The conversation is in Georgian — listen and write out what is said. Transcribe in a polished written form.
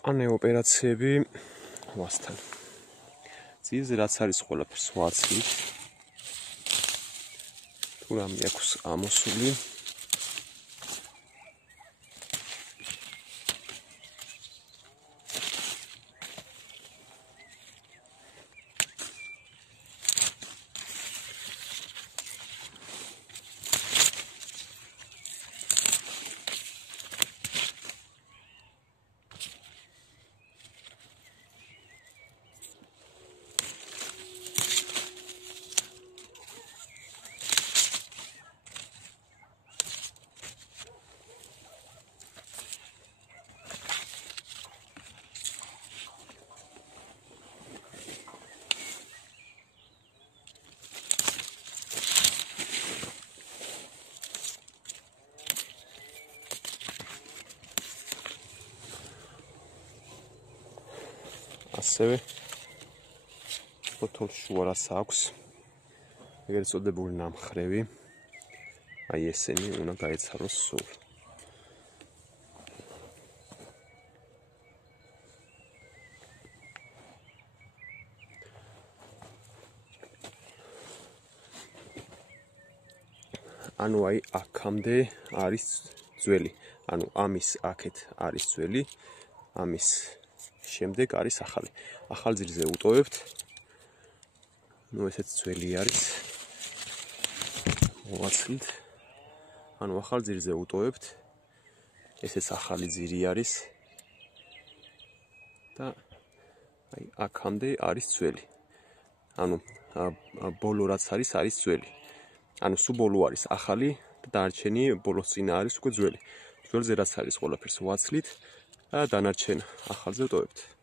ყანე ოპერაციები ვასთან. ძირზე რაც არის ყველაფერს ვაცლით. თუ რამე აქვს ამოსული. ასევე ბოთოლს შუარას აქვს ეგრეთ წოდებული ნამხრევი აი ესენი უნდა გაეცაროს სულ ანუ აი აქამდე არის ძველი ანუ ამის აქეთ არის ძველი ამის შემდეგ არის ახალი. ახალ ძირზე უტოვებთ. ნუ ესეც ძველი არის. მოვაცლით. ანუ ახალ ძირზე უტოვებთ. ესეც ახალი ძირი არის. და აი აქამდე არის ძველი. ანუ ბოლო რაც არის ძველი. ანუ სულ ბოლო არის ახალი და დანარჩენი ბოლოს წინა არის უკვე ძველი. ძველზე რაც არის ყველაფერს ვაცლით და დანარჩენ ახალზე ვტოვებთ.